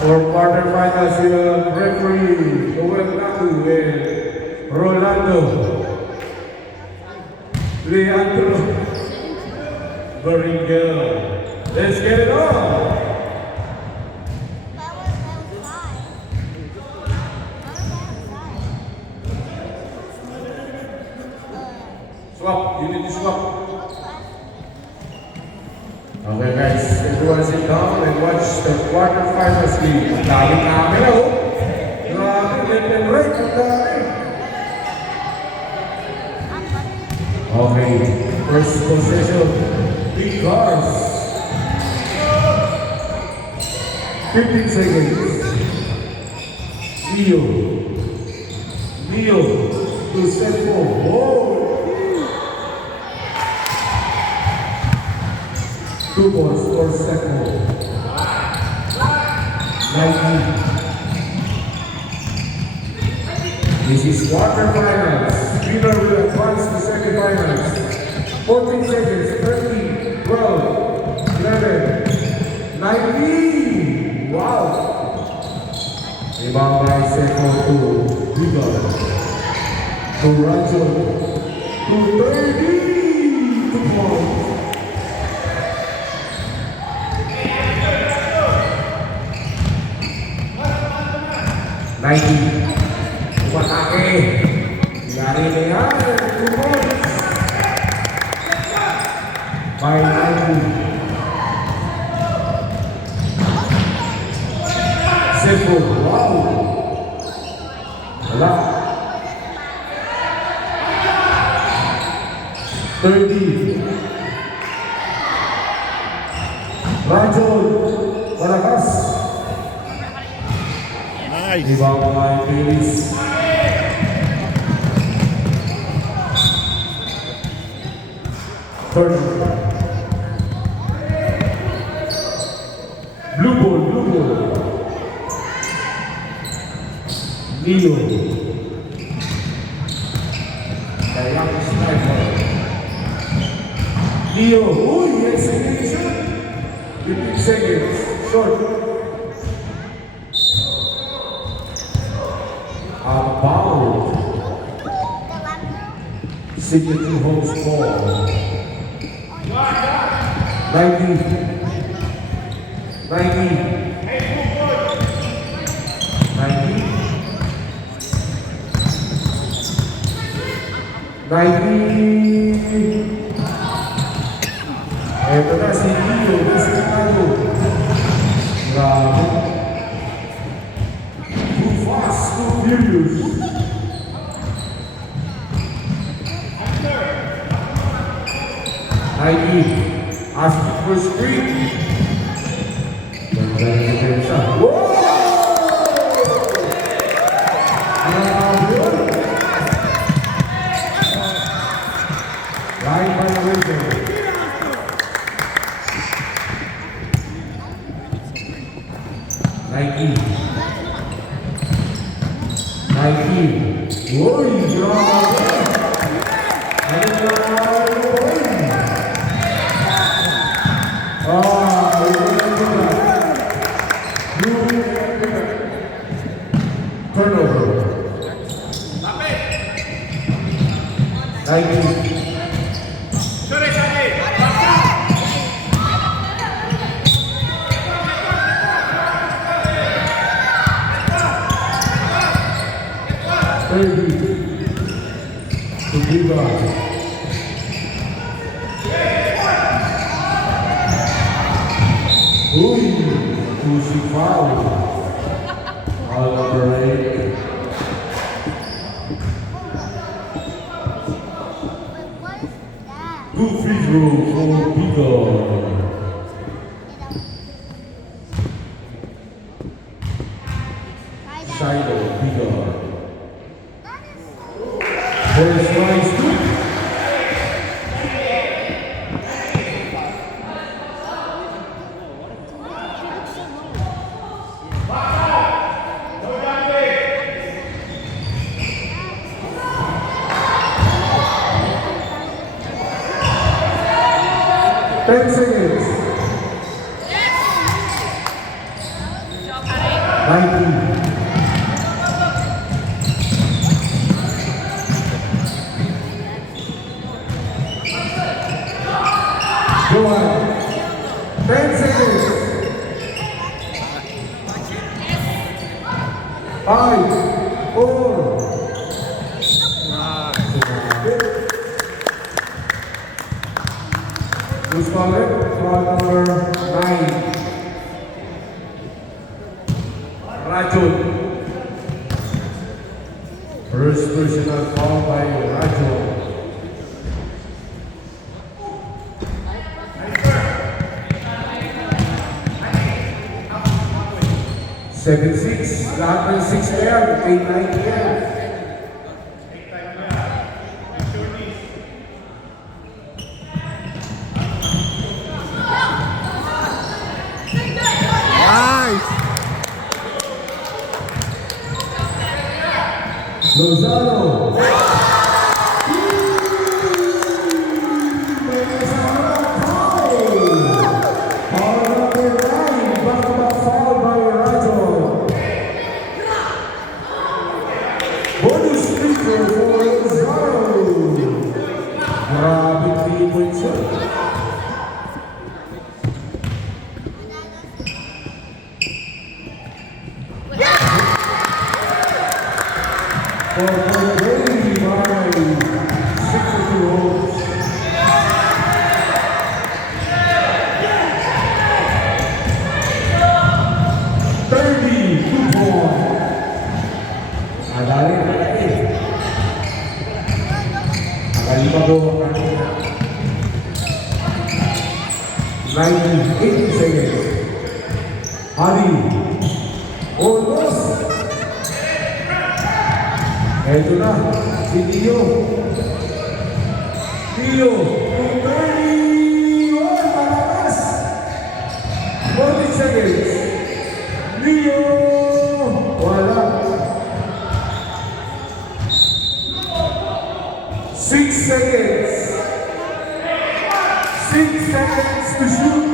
For quarterfinals, yung referee Joel Natu and Rolando Leandro Barrigel. Let's get it on! Swap, you need to swap. Okay guys, everyone sit down and watch the quarterfinals game. Ang daming camera oh. Grabe, left and right, ang dami. Okay, first possession, big cars. 15 seconds. Neo to set for. Whoa! 2 balls for second. 19. This is quarterfinals. Winner will advance to semifinals. 14 seconds. 13, 12, 11, 19. Wow! Rebound by second to Bigor. To Rancho. To 30. 2 balls. 90. Umatake. Yari na yan. 2 points. By 90. Simple. Wow. Wala. 30. Rajol. Malakas. Nice. Rebound by Davis. Third. Blue ball. Neo. The young sniper. Neo. Uy, execution. 15 seconds. Short. About signature home score 90 Eto na si Leo Desinado. Grabe. Too fast, too furious. Asking for screen. Whoa! Right by the window. Nike. Whoa, he's turnover. 90. To Viva. Uy, Tusi foul. All number 8. Two free throws for Viva. Shiloh, Viva. First rise two. Ten seconds. 90. Johan, 10 seconds. 5, 4. Who's calling? Foul number 9. Rajul. First personal foul by Rajul. 7-6, lahat ng 6 player, 8-9 player. Nice! Lozano. Bonus free throw for Lozano. Grabe 3-point shot. For Brady by 62 holes. Bago ang kanina. 90 seconds. Ali. Almost. Ito na. Si Tio. Tio. 230. Malakas. 40 seconds. Leo. Wala. 6 seconds. 6 seconds to shoot.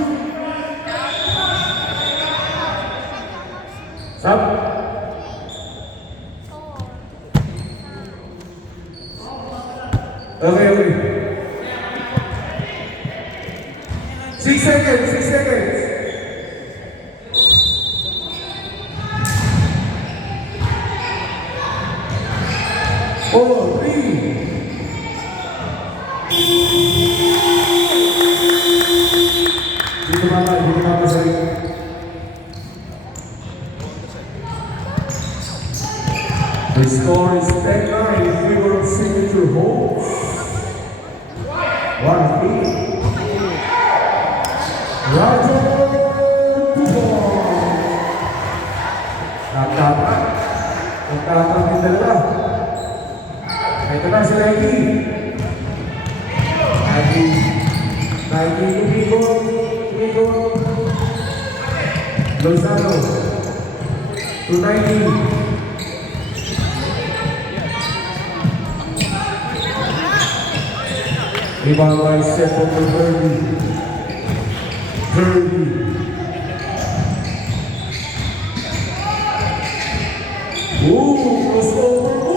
Stop. Okay. 6 seconds. 6 seconds. 4, 3. Dito mama sa rin. The score is 10-9 in favor of Signature Homes. 1-8. Roger Dupont. Nagtatang din dalawa. Ito na si Nike. Umigo. Lozano. 290. Rebound by Steph over 30. Close over.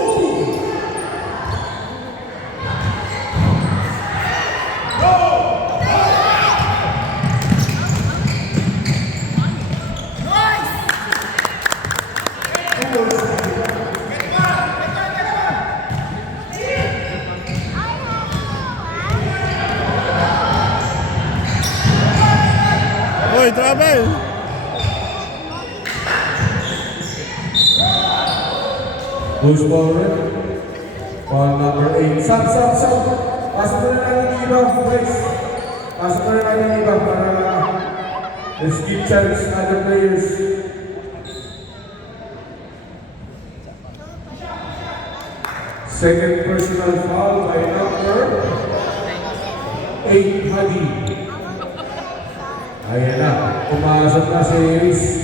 Oi, travel! Goes forward. Ball number 8. Sub. Pasok na natin yung iba, guys. Pasok na natin yung iba para let's give chance other players. Second personal foul by number 8, Hadi. Ayan na, pumasok na si Iris.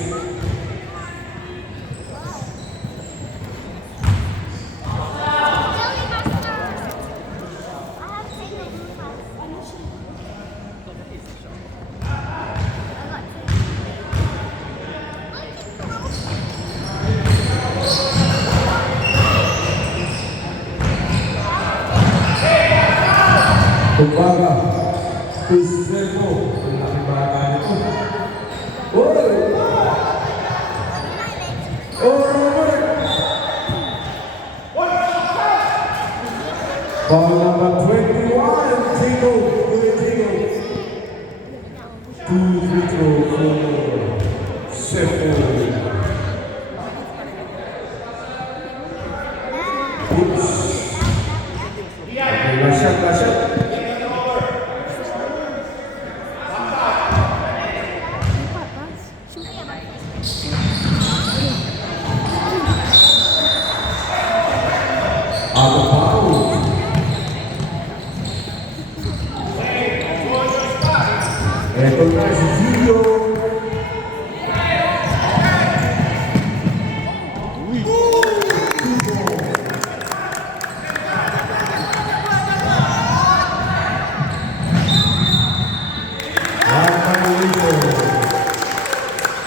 Ito na si Gio.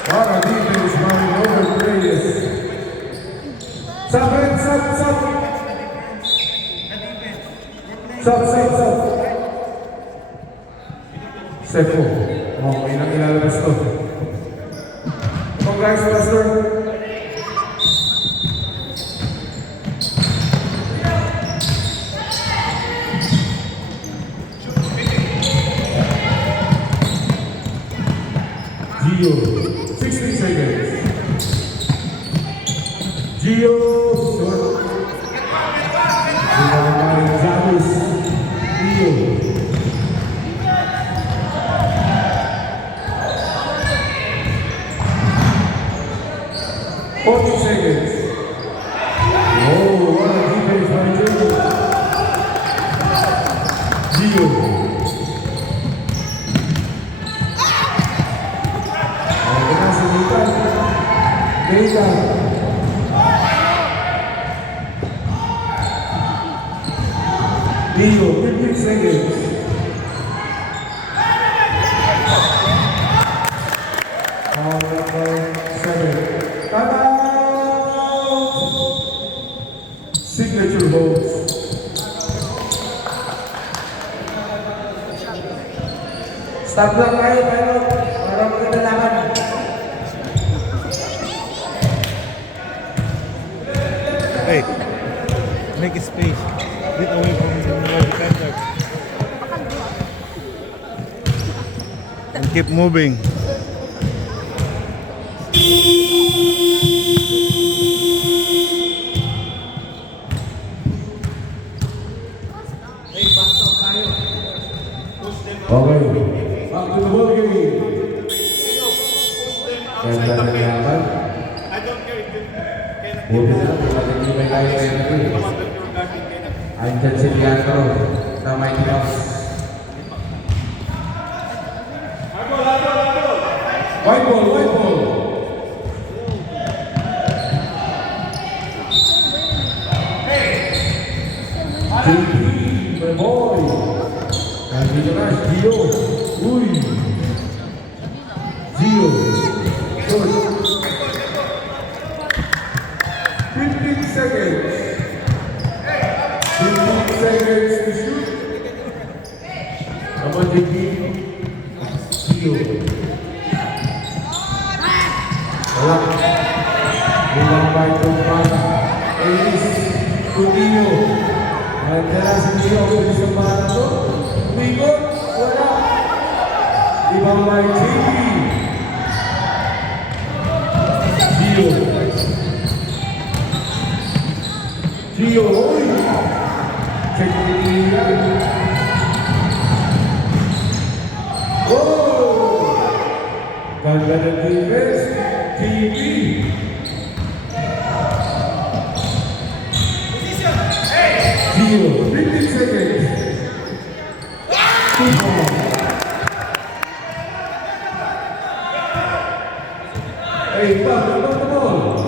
Para defense by Robert Reyes. Sub. Sefo. Okay lang ilalabas to. Congrats, Master. Gio, 16 seconds. Gio, short. Zamus, Gio. 40 seconds. Oh, what a defense by Gio. Gio. Data. Dio, 15 seconds. Foul number 7. Timeout! Signature holds. Stop lang tayo, pero para maganda laban. Hey, make a space. Get away from the defender. And keep moving. Okay, back to the ball game. Ganda na laban. Buti na, hindi may kaya na ito. Andyan si Leandro na may gloves. White ball. JP, my boy. Nandito na si Gio. Uy. Gio. Short. 15 seconds. 15 seconds to shoot. Come on, JP. Gio. Wala. Limang by Tumpana. Ellis. Tudino. Nandala si Gio. Bilis ang bata to. Umikot. Wala. Limang by JP. Gio. Gio, uy! Check it out. Oh! Ganda ng defense. TV. Gio, 15 seconds. 2 more. Hey, back the ball.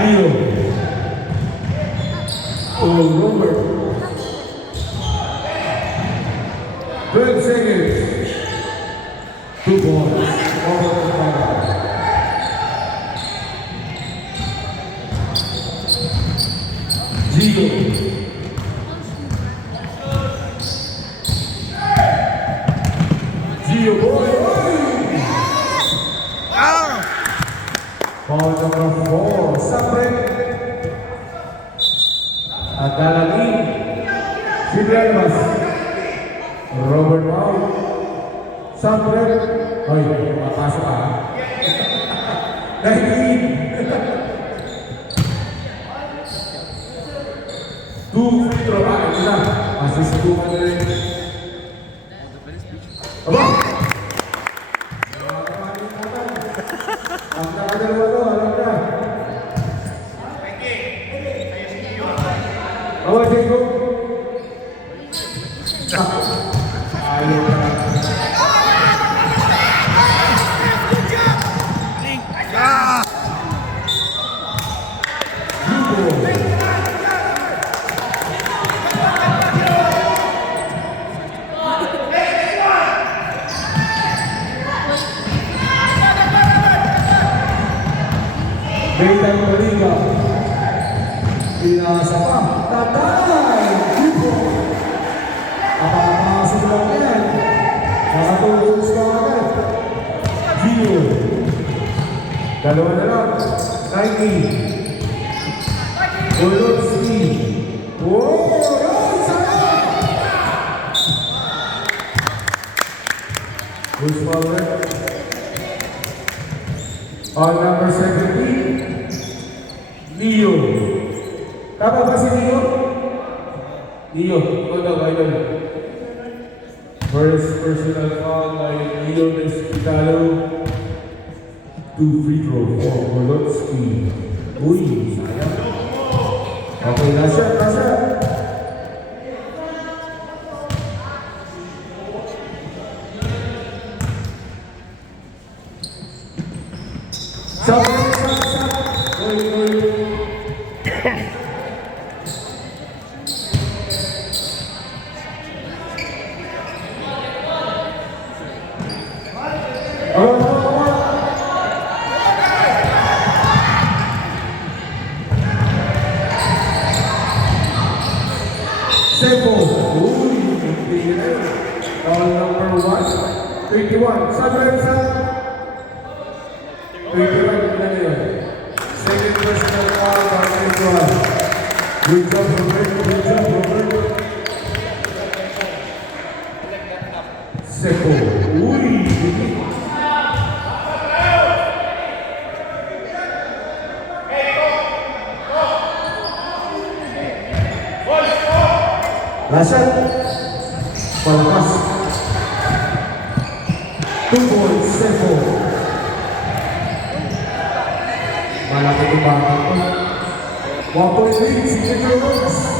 Gio. Oh, Robert. 12 seconds. 2 points. Over the fire. Gio. Gio, boy. Foul number 4. Sabret. At dalangin. Si Blanmas. Robert Mau. Sabret. Hoy, mapasok ka. Dahil 2 free throw. Ito na. Masisubukan na rin. Aba! Ang nakadalawa to, alam na. Ayaw na. Bentang Baliga. Pinasa pa. Tatay! Grupo. Nakapasok lang yan. Nakatulog ka agad. Gio. Dalawa na lang. Nike. Golotski. Wow! Yan! Sayang! Who's forward? On number 17, Leo. Tama ba si Leo? Leo, ikaw daw, idol. First personal foul by Leo Despicalo. 2 free throw for Golotski. Uy, sayang. Okay, nasa. Sa. Simple. Uy, foul number 1. 21. Sa. 21 na yun. Second personal foul by 21. Good job, Robert. Seko. Uy! Lasan. Palakas. 2 points, Seko. Malaki yung bata ko. 1 point lead, Signature Rocks.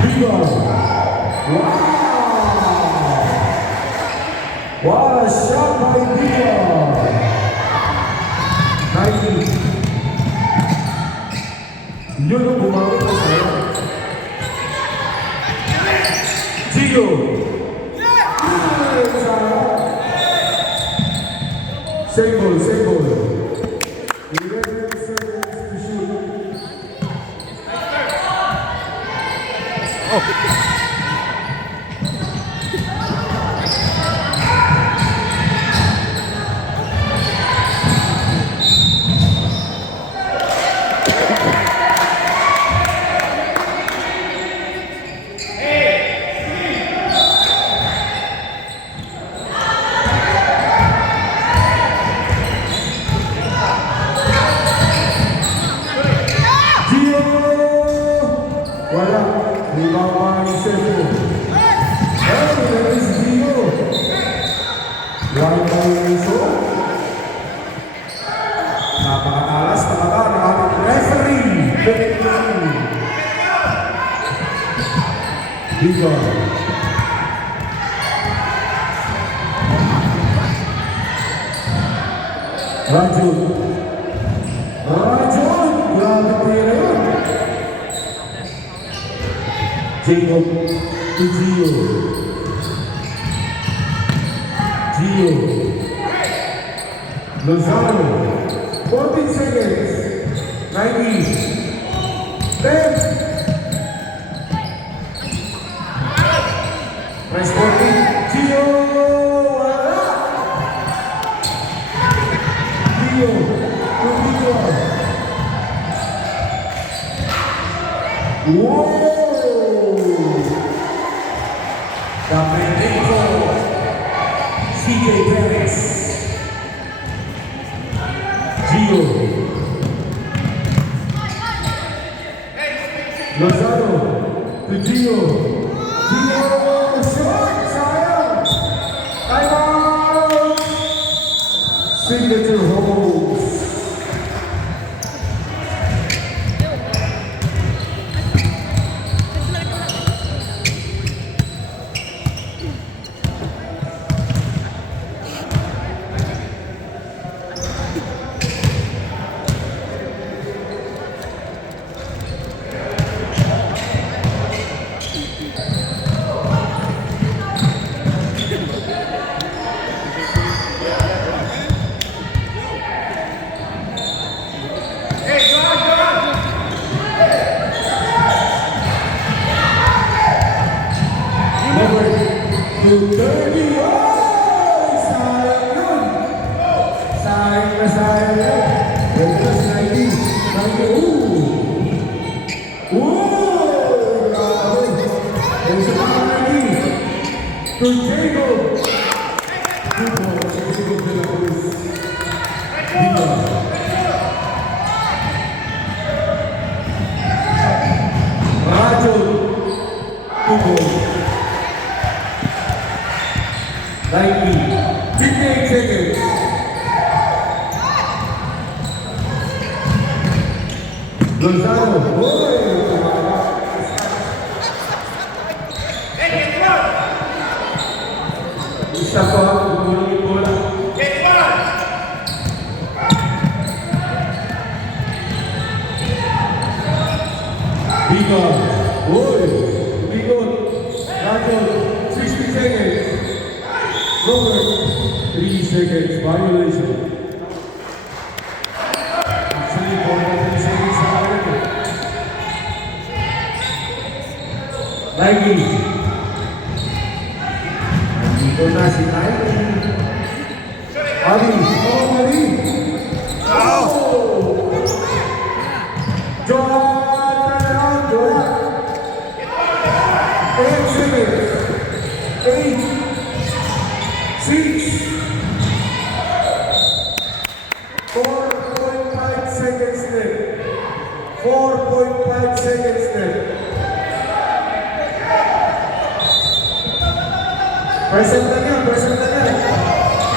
Vigo. Wow! What a shot by Vigo. 90. Yun ang bumawit na sa'yo. Gio. Same ball. 11 seconds to shoot. Wala. Rebound pa ni Seko. That is Gio. One point Rizzo. Napakatalas talaga ng ating referee. Vigo. Rajun. Grabe tira yun. Jacob to Gio. Lozano. 14 seconds. 90. 10. Press 14. Gio. Wala. Gio. To Gio. Whoa. Domenico CJ Perez. Gio. Lozano to Gio. Short, sayang. signature holds. Number 30. Oh! Sayang yun. Sayang na sayang yun. Plus 90. 90. Ooh! Ooh! Grabe. Yung sa mga 90. To Diego. Diego. Diego de la Cruz. Diego. Rajo. Diego. 58 seconds. Gonzalo. Isa pa, gumawa yung bola. Bigon. Bigon. Rajo. 60 seconds. Robert, 3 seconds violation. Actually, 3 seconds na ulit. Nike. Nandito na si Nike. Ali. Oh, Ali. Oh! John Fernando. 8 seconds. 8. 6, 4.5 seconds left. 4.5 seconds left. Present na yan, present na yan.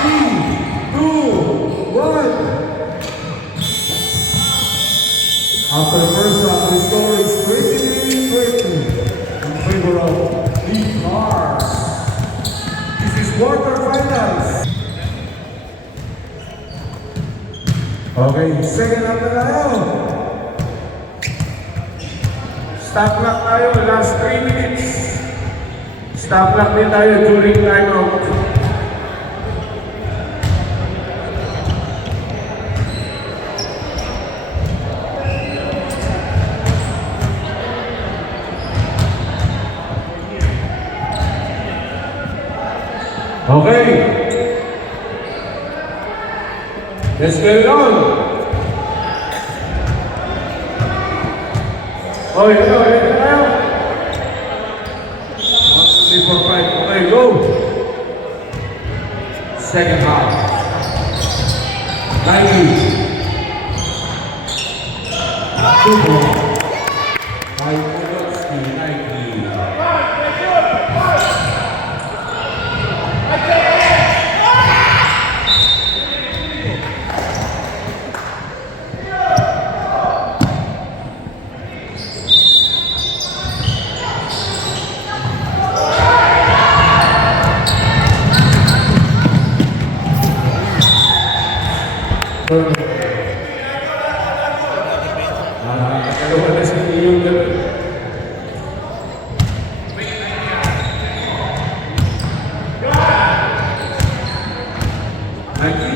3, 2, 1. After the first half, the score is 20-20 in favor of the Cars. This is quarterfinals. Okay, second half na tayo. Stop clock tayo, last 3 minutes. Stop clock din tayo during timeout. Okay. Let's get it on. Oh, yeah, yeah. 1, 2, 3, 4, 5. Okay, go. Second half. 90. 2 more. 5 minutes to 90. Kalau ada sini juga. Lagi.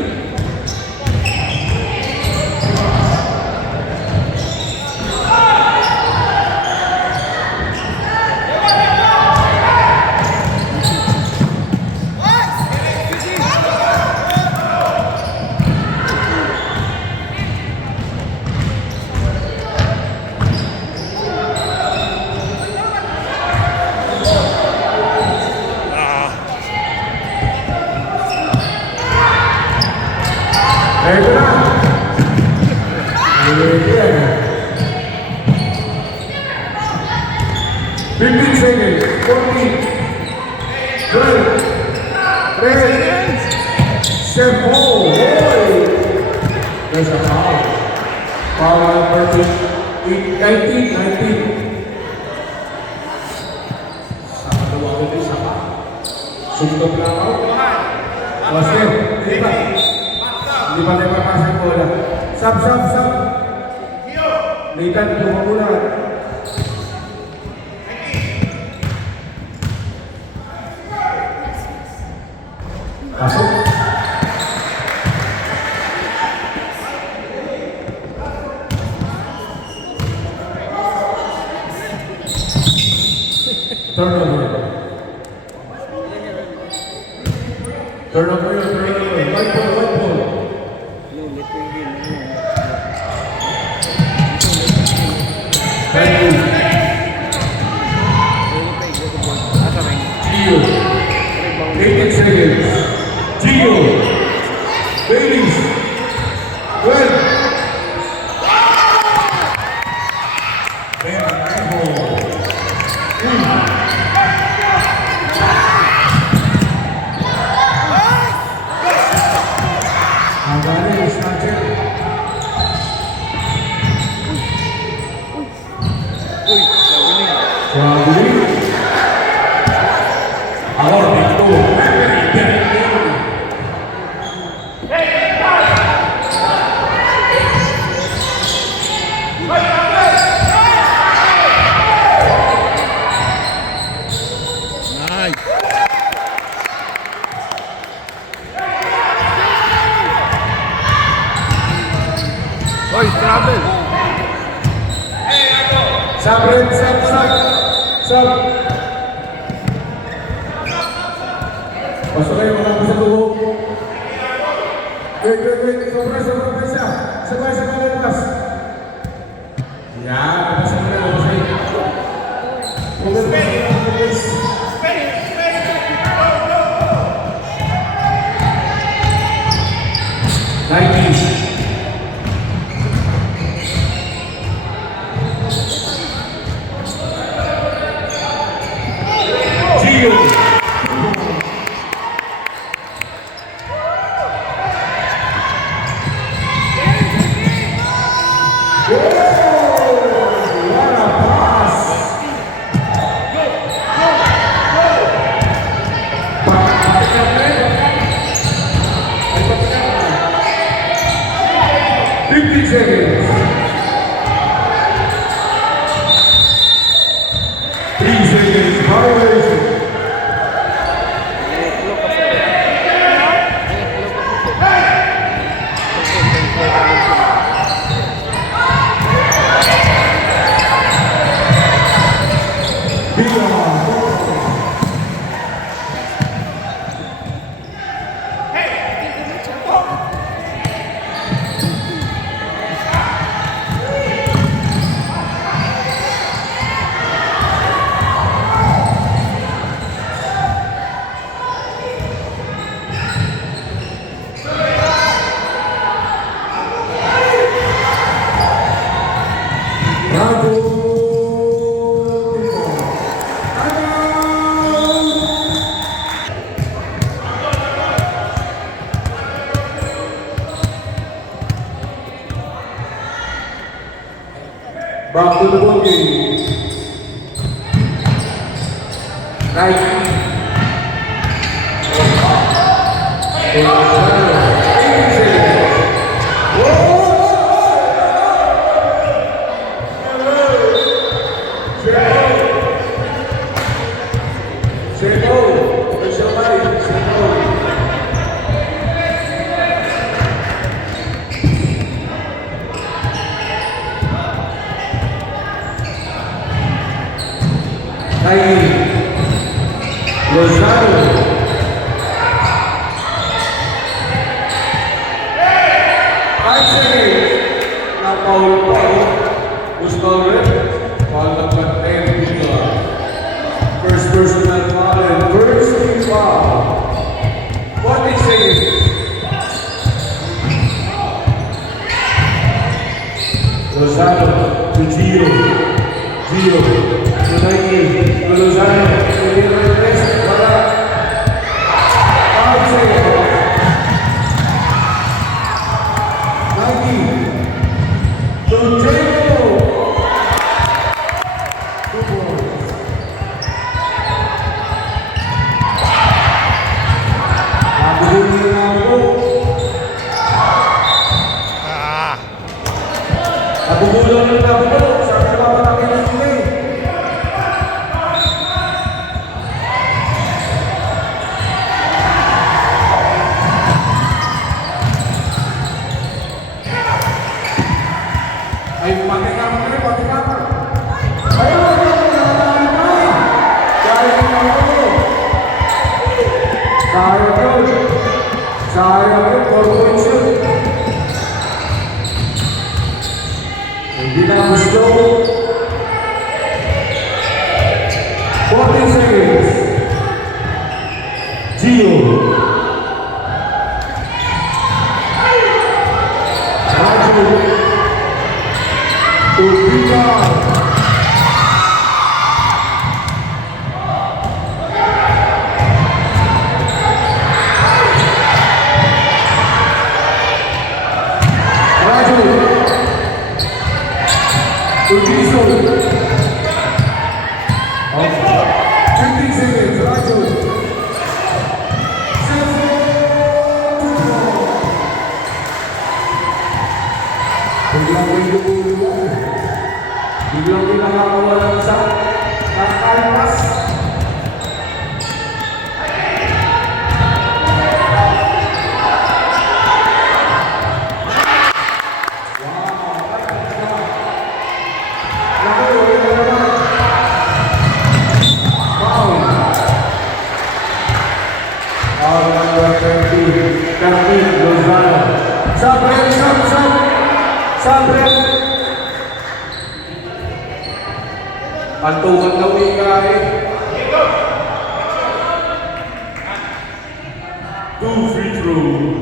Ito na. Ayan. 15 seconds. 14. 12. 13. 7. Oh, boy. There's a foul. Foul number 19. Sa dalawa ko din, isa pa. Sundot lang ako. Master, hindi pa. Hindi pa tayo papasang bola. Sub. Nathan, tulungan mo lang. Pasok. Turnover. White ball. Thank you. Gio. 18 seconds. Gio. Ladies. 12. Sub. Pasok kayo mga sa tubo. Wait. Sobra siya. Sabay sa kalapas. Yan. Kapasa mo na. Back to the ball game. Rosario. Sayang yun. Sayang yun. 4 points yun. Hindi na gusto. 14 seconds. Gio. Raju. Urbina. Raju. Ujiso. 15 seconds. Raju. Biglang may lumuluwa. Biglang may nakakawalan sa kakalpas. Pantungan daw ika eh. 2 free throw.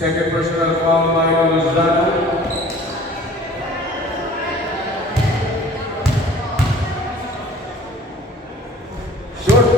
Second personal foul by Lozano. Short.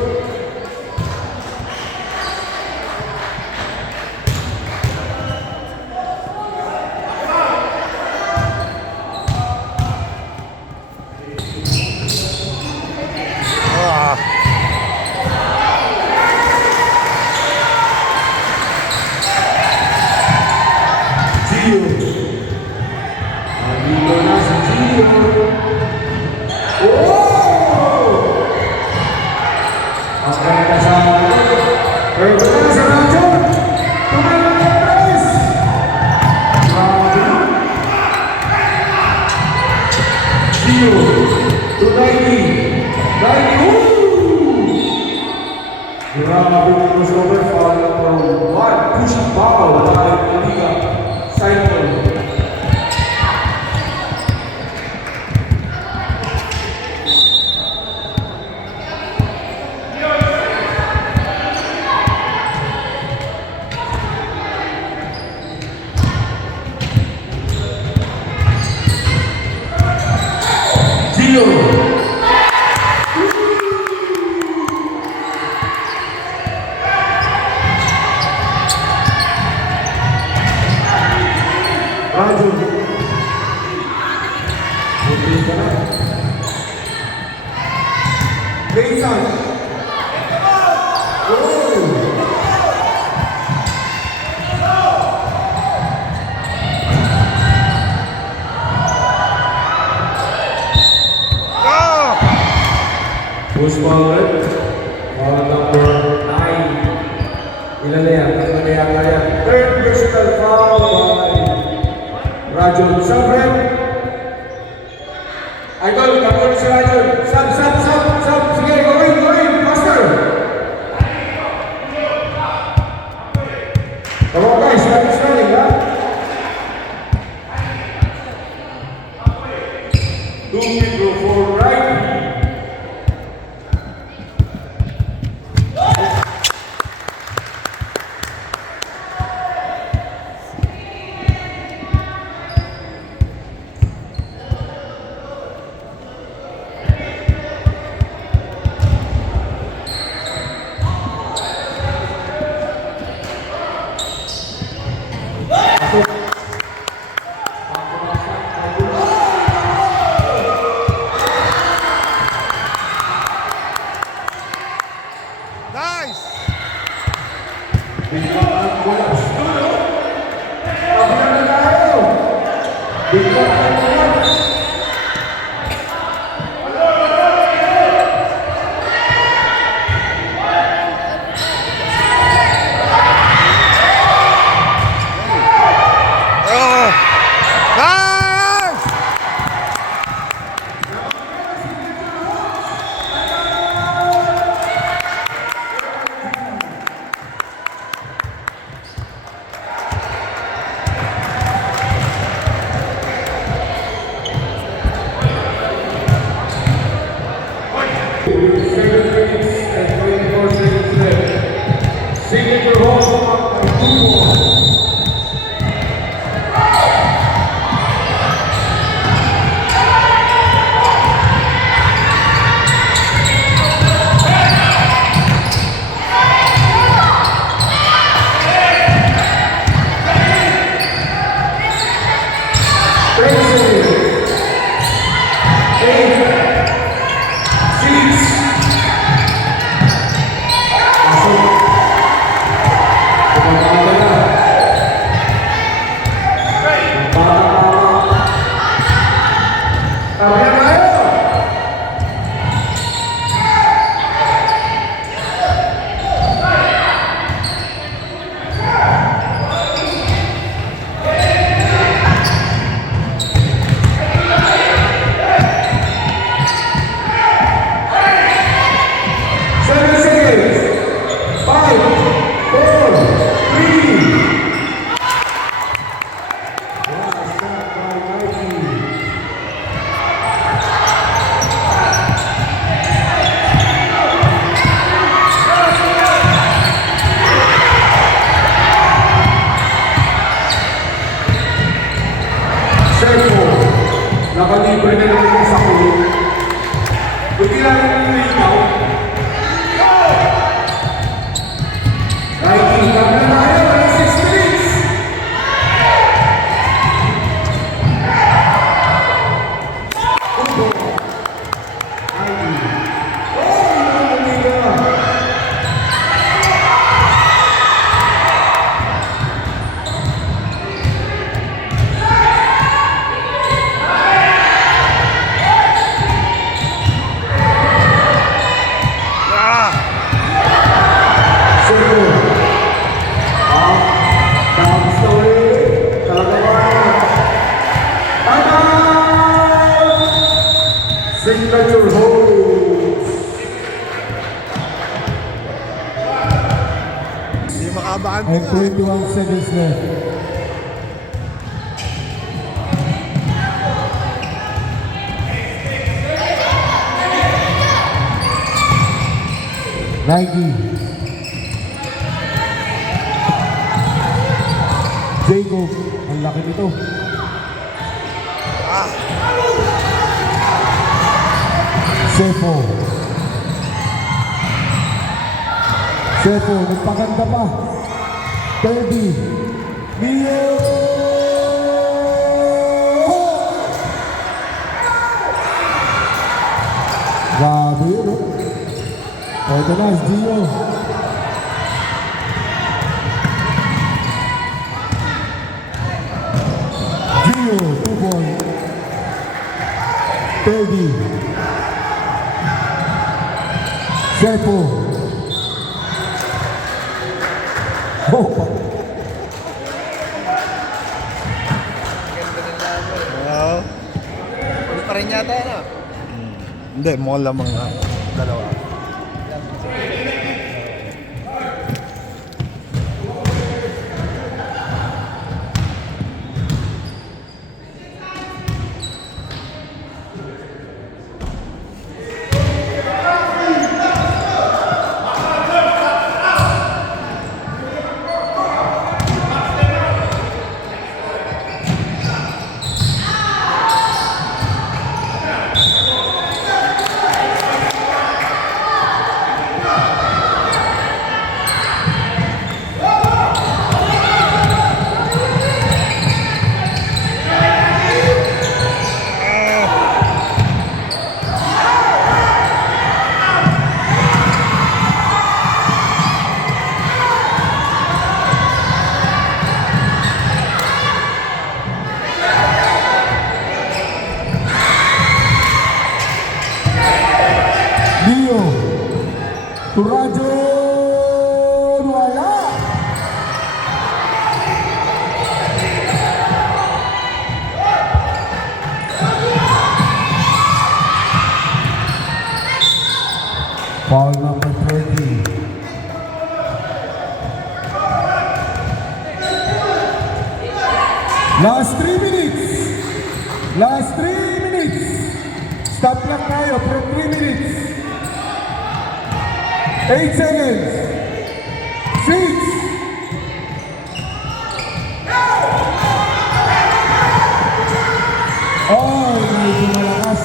Grabe yung crossover foul number 1. Push foul by Liga. Cycle. Gio. Raju. Putih kanan. Leitan. Push forward. Foul number 9. Tanggal na yan. Tanggal na yata yan. Third personal foul by Rajon. Sub, Red. Idol, tapos si Rajon. Sub. Sige, go in. Faster. Come on guys, time is running, ha? 2 people for right. Nice! Biglaan collapse. Kabila na tayo. Biglaan collapse. Oh! Nice! Signature hold by 2-1. Nakalibre na naman sa kulo. Buti lang yung ikaw. Nike, kami na tayo. Wala 6 minutes. Nike. Oh, Nike. Signature holds. Hindi makabaan And 21 seconds left. Nike. Jacob, ang laki nito. Sefo. Sefo, nagpaganda pa. 30. Mio! Grabe yun, no? O, ito na, Gio. Gio, 2 point. 30. Sefo. Oh, Ganda ng laban. Oo. Ulo pa rin yata yan, ah. Hindi, mo lamang dalawa. Leo. Turajon wala. Foul number 30. Last 3 minutes. Last 3 minutes. Stop lang tayo for 3 minutes. 8 seconds. 6. Oh, medyo malakas.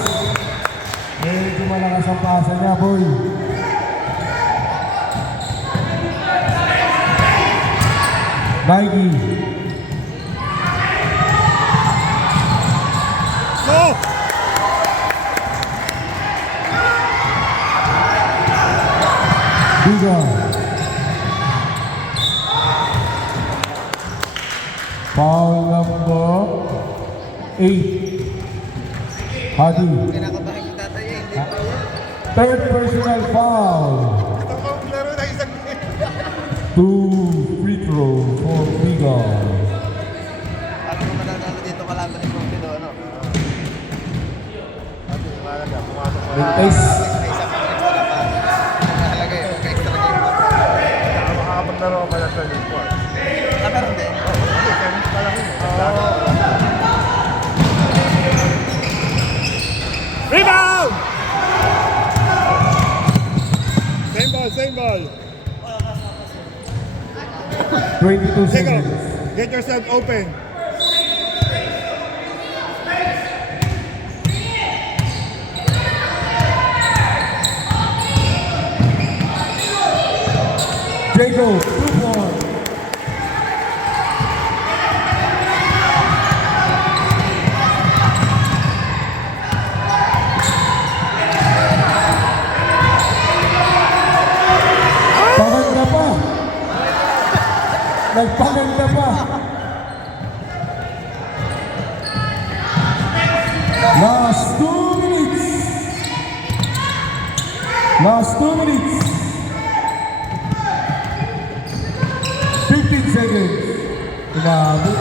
Medyo malakas ang pasa niya, boy. Nike. No! Biga. Foul number 8. Hadi. Kinakabahan yung tatay eh. Hindi pa yan. Third personal foul. Laro na isang 2 free throw for Biga. Paano mo mananalo dito kalaban ni Pompido, ano? Mintes. May isa pa rin pala pa. Nahalaga yun. Extra game pa. Makapaglaro ka na sa report. Ah, pero hindi. Rebound! Same ball. 22 Take seconds. off. Get yourself open. Jacob, 2 points. Paganda pa. Nagpaganda pa. Last 2 minutes. Last 2 minutes. 15 seconds. Grabe.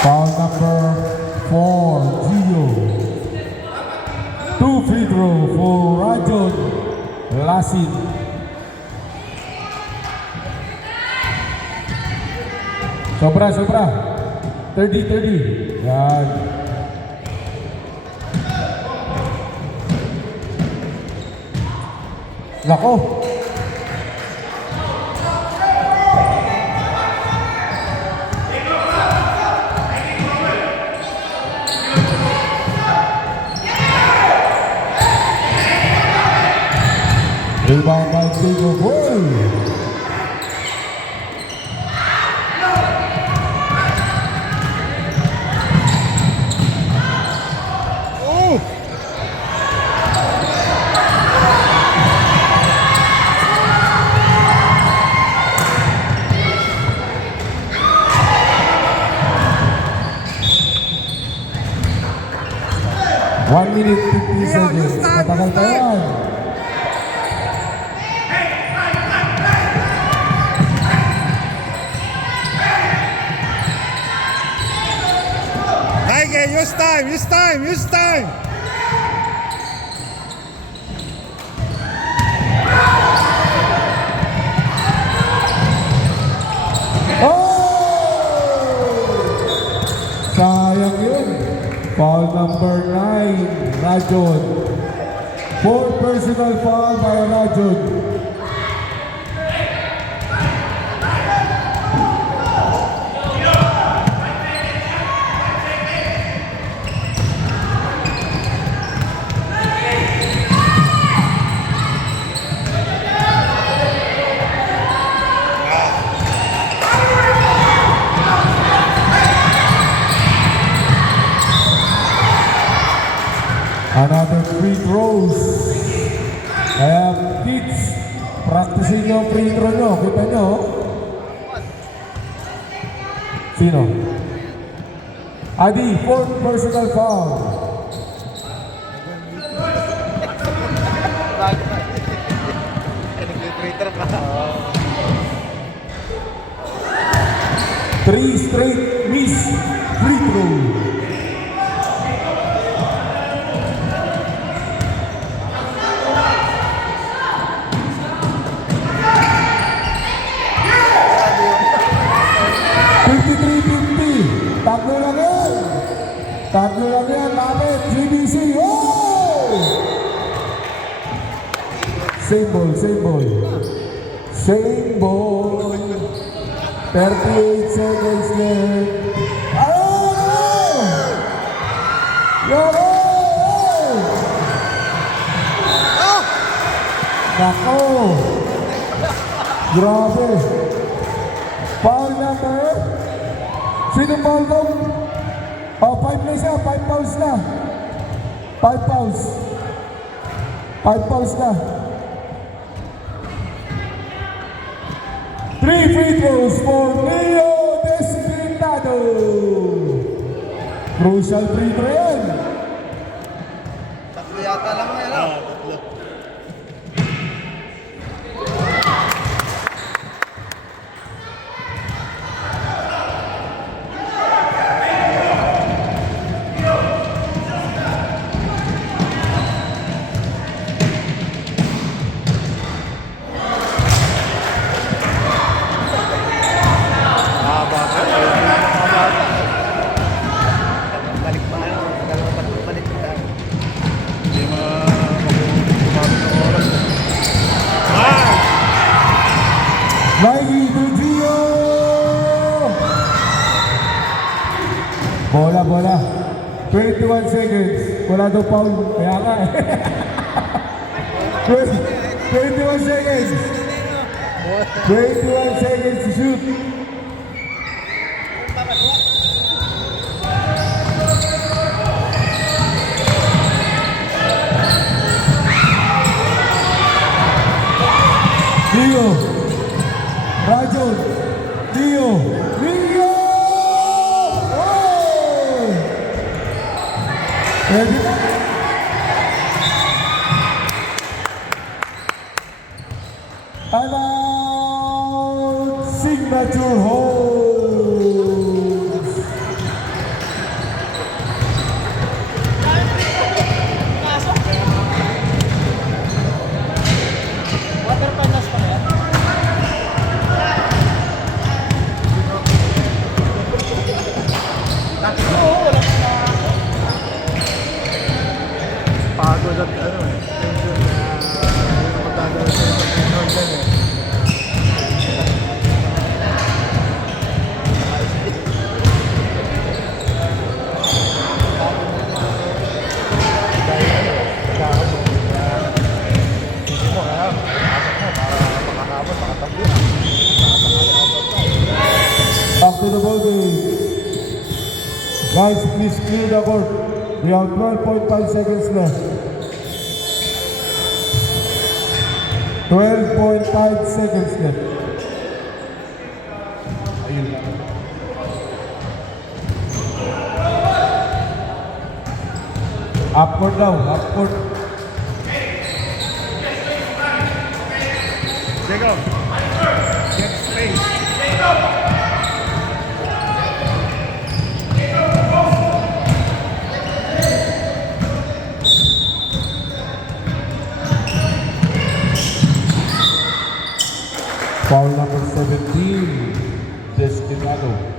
Foul number 4, Gio. 2 free throw for Rajon Lasin. Sobra. 30. Yan. Nako. Rebound by Diego Boy. Oh! 1 minute 50 seconds. Matagal pa yan. Nike, use time, use time, use time. Sayang yun. Foul number 9, Rajon. 4 personal foul by Rajon. Another free throws. Kaya kids, practicing yung free throw nyo. Kita nyo? Sino? Adi, 4th personal foul. Bago pa. Nag-creator pa. 3 straight miss free throw. Tatlo lang yan, lapit, GBC, oh! Same ball, same ball. Same ball. 38 seconds left. Oh! Yo! Nako! Grabe! Foul number? Sino foul ko? Oh, 5 na siya, 5 fouls na. 5 fouls. 5 fouls na. 3 free throws for Leo Despintado. Crucial free throw yan. Tatlo yata lang na yan. Balik pa ano, dalawa balik pa. Hindi kumabot ng oras. Mikey Trujillo! Bola, bola. 21 seconds. Wala daw foul. Kaya nga eh. 21 seconds. 21 seconds to shoot. Leo, Rajon, Leo, Leo! Oh! Ready? Allowed signature holds. Water panas pa yan. Pagod at ano eh. Tension na magkagawa sa tension dyan eh. Dahil ano, nagkakabot. Isip mo kaya, pasok mo para makakabot, makatagli. Back to the ball game. Guys, please clear the court. We have 12.5 seconds left. 12.5 seconds left. Ayun. Upward daw, upward. Jacob. Get space. Foul number 17, Destinado.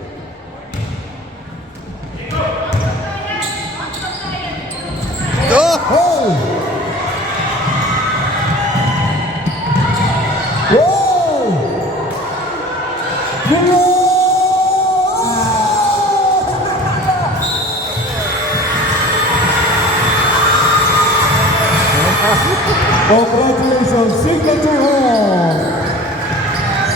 Oh! Oh! Hello! Congratulations, signature home!